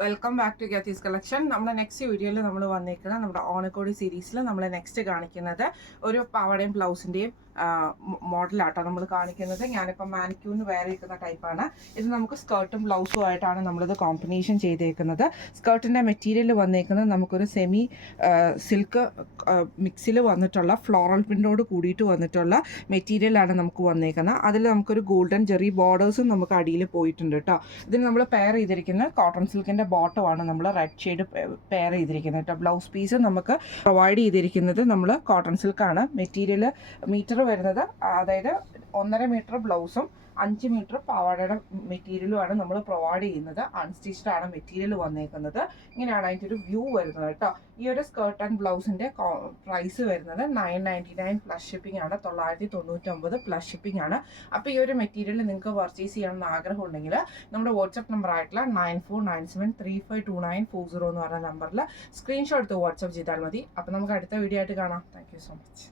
Welcome back to ഗാത്തീസ് collection. നമ്മുടെ next വീഡിയോയിൽ നമ്മൾ വന്നേക്കുന്നത് നമ്മുടെ ഓണക്കോടി സീരീസിൽ നമ്മൾ നെക്സ്റ്റ് കാണിക്കുന്നത് ഒരു പാവാടയും ബ്ലൗസിൻ്റെയും മോഡലാട്ടോ നമ്മൾ കാണിക്കുന്നത്. ഞാനിപ്പോൾ മാനിക്യൂന്ന് വേറെ ഇരിക്കുന്ന ടൈപ്പാണ്. ഇത് നമുക്ക് സ്കേർട്ടും ബ്ലൗസും ആയിട്ടാണ് നമ്മളിത് കോമ്പിനേഷൻ ചെയ്തേക്കുന്നത്. സ്കേർട്ടിൻ്റെ മെറ്റീരിയൽ വന്നേക്കുന്നത് നമുക്കൊരു സെമി സിൽക്ക് മിക്സിൽ വന്നിട്ടുള്ള ഫ്ലോറൽ പ്രിൻ്റോട് കൂടിയിട്ട് വന്നിട്ടുള്ള മെറ്റീരിയലാണ് നമുക്ക് വന്നേക്കുന്നത്. അതിൽ നമുക്കൊരു ഗോൾഡൻ ജെറി ബോർഡേഴ്സും നമുക്ക് അടിയിൽ പോയിട്ടുണ്ട് കേട്ടോ. ഇതിന് നമ്മൾ പെയർ ചെയ്തിരിക്കുന്നത് കോട്ടൺ സിൽക്കിൻ്റെ ബോട്ടമാണ് നമ്മൾ റെഡ് ഷെയ്ഡ് പെയർ ചെയ്തിരിക്കുന്നത് കേട്ടോ. ബ്ലൗസ് പീസ് നമുക്ക് പ്രൊവൈഡ് ചെയ്തിരിക്കുന്നത് നമ്മൾ കോട്ടൺ സിൽക്കാണ്. മെറ്റീരിയൽ മീറ്റർ വരുന്നത് അതായത് 1.5 മീറ്റർ ബ്ലൗസും 5 മീറ്റർ പാവാടയുടെ മെറ്റീരിയലുമാണ് നമ്മൾ പ്രൊവൈഡ് ചെയ്യുന്നത്. അൺസ്റ്റിച്ച്ഡ് ആണ് മെറ്റീരിയൽ വന്നേക്കുന്നത്. ഇങ്ങനെയാണ് അതിൻ്റെ ഒരു വ്യൂ വരുന്നത് കേട്ടോ. ഈ ഒരു സ്കേർട്ട് ആൻഡ് ബ്ലൗസിൻ്റെ പ്രൈസ് വരുന്നത് 999 പ്ലസ് ഷിപ്പിംഗ് ആണ്. 999 പ്ലസ് ഷിപ്പിംഗ് ആണ്. അപ്പോൾ ഈ ഒരു മെറ്റീരിയൽ നിങ്ങൾക്ക് പർച്ചേസ് ചെയ്യണമെന്ന് ആഗ്രഹം ഉണ്ടെങ്കിൽ നമ്മുടെ വാട്സപ്പ് നമ്പർ ആയിട്ടുള്ള 9497352940 എന്ന് പറഞ്ഞ നമ്പറിൽ സ്ക്രീൻഷോട്ട് എടുത്ത് വാട്സപ്പ് ചെയ്താൽ മതി. അപ്പോൾ നമുക്ക് അടുത്ത വീഡിയോ ആയിട്ട് കാണാം. Thank you so much.